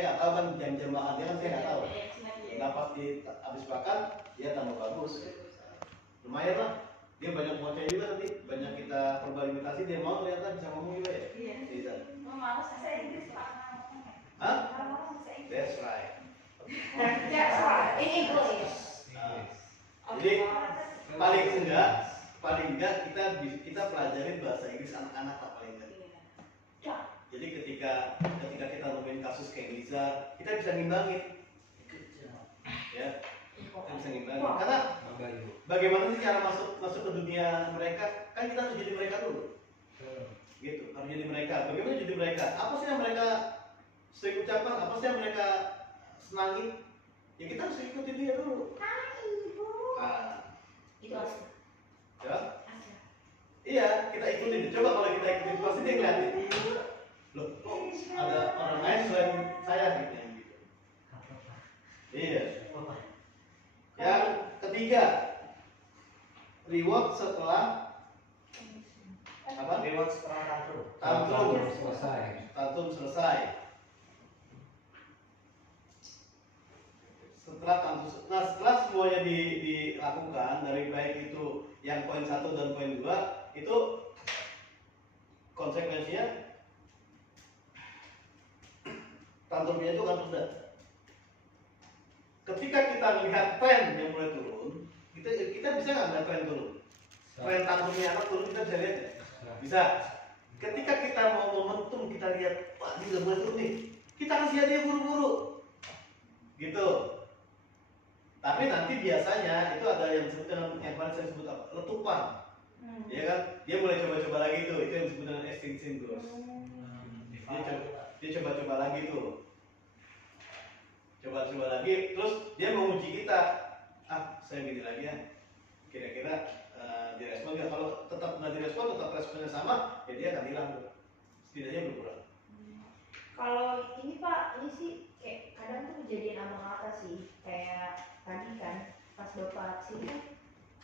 saya nggak tahu kan jam-jam makan dia kan saya nggak tahu. Nah pas di habis makan dia tambah bagus. Lumayan lah. Dia banyak ngoceh juga nanti, banyak kita perbalimitasi dia mau ternyata bisa ngomong juga ya. Iya. Bisa. Mau saya Inggris Pak. Hah? That's right. That's right. In English. Jadi paling enggak kita pelajarin bahasa Inggris anak-anak lah paling enggak. Jadi ketika kita nemuin kasus kayak Lisa, kita bisa ngimbangin. Ya. Kita bisa ngimbangin. Karena bagaimana sih cara masuk ke dunia mereka? Kan kita harus jadi mereka dulu. Gitu, harus jadi mereka. Bagaimana jadi mereka? Apa sih yang mereka sering ucapkan? Apa sih yang mereka senangin? Ya kita harus ikutin dia dulu. Itu asli. Ya? Iya, kita ikutin. Coba kalau kita ikutin pasti dia ngeliatin. Loh, kok ada orang lain selain saya gitu yang gitu. Iya. Yang ketiga, reward setelah apa? Reward setelah tantrum. Tantrum selesai. Setelah semuanya dilakukan dari baik itu yang poin 1 dan poin 2 itu konsekuensinya tantrumnya itu akan reda. Ketika kita melihat tren yang mulai turun, kita bisa nggak melihat tren turun? Tren tantrumnya anak turun kita bisa lihat ya? Bisa. Ketika kita mau momentum kita lihat, wah ini udah mulai turun nih, kita kasih dia buru-buru, gitu. Tapi nanti biasanya itu ada yang disebut dengan yang paling saya sebut apa? Letupan. Ya kan? Dia mulai coba-coba lagi tuh, itu yang disebut dengan extinction growth. Dia coba-coba lagi tuh. Coba-coba lagi, terus dia menguji kita. Saya gini lagi ya. Kira-kira direspon nggak? Kalau tetap nggak direspon, tetap responnya sama, ya dia akan hilang tuh. Setidaknya berkurang. Kalau ini Pak, ini sih kayak kadang tuh kejadian abang Ata sih, kayak tadi kan pas bapak sini kan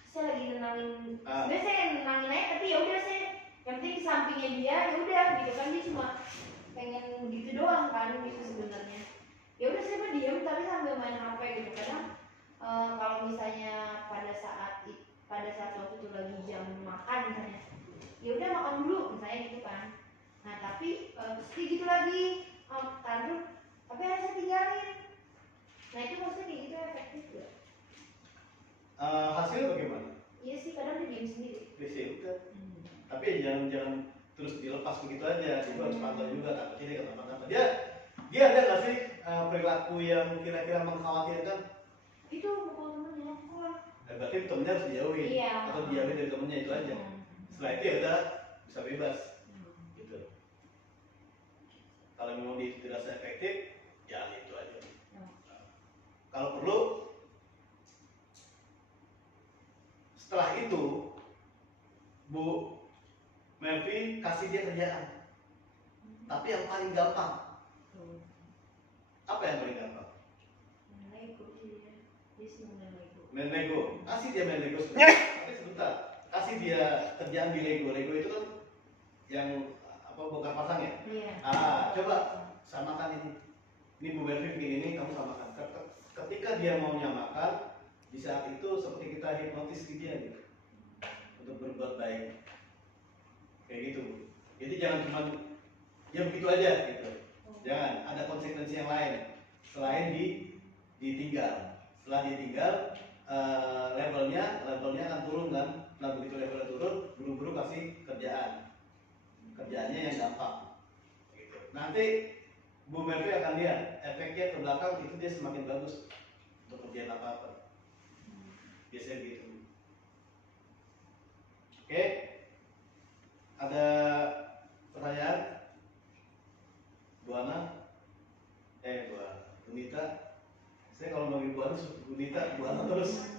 saya lagi nenangin, sebenarnya saya nenangin aja tapi ya udah saya yang penting di sampingnya dia ya udah gitu kan, dia cuma pengen begitu doang kan gitu sebenarnya. Ya udah saya mah diam tapi sambil main HP gitu. Kadang kalau misalnya pada saat waktu itu lagi jam makan misalnya, ya udah makan dulu misalnya gitu kan. Nah tapi pasti gitu lagi tantrum, tapi harus saya tinggalin. Nah itu maksudnya kayak gitu efektif gak? Hasilnya bagaimana? Iya sih kadang dia diam sendiri. Udah. Tapi ya jangan terus dilepas begitu aja. Itu harus pantau juga. Takutnya dia kenapa-napa. Dia ada nggak sih perilaku yang kira-kira mengkhawatirkan? Itu pukul temennya. Berarti temennya harus dijauhin. Iya. Atau dijauhin dari temennya itu aja. Setelah itu ya udah bisa bebas. Gitu. Kalau memang dia dirasa efektif, ya itu aja. Kalau perlu, setelah itu Bu Melvi kasih dia kerjaan, tapi yang paling gampang. Apa yang paling gampang? Main Lego. Kasih dia main Lego sebentar. Tapi sebentar. Kasih dia kerjaan di Lego. Lego itu kan yang apa bongkar pasang ya? Iya. Coba samakan ini. Ini Bu Melvi bikin ini, kamu samakan. Ketika dia mau nyamakan, di saat itu seperti kita hipnotis dia gitu, untuk berbuat baik. Kayak gitu. Jadi jangan cuma ya begitu aja gitu. Jangan, ada konsekuensi yang lain selain ditinggal. Setelah ditinggal, levelnya akan turun kan. Nah begitu levelnya turun, buru-buru kasih kerjaannya yang gampang. Gitu. Nanti Bu Melvi akan lihat efeknya ke belakang itu dia semakin bagus untuk kerjaan apa-apa. Biasanya gitu. Oke, ada pertanyaan? Bu Ana? Bu Nita? Saya kalau manggil Bu Ana, Bu Nita, Bu Ana terus.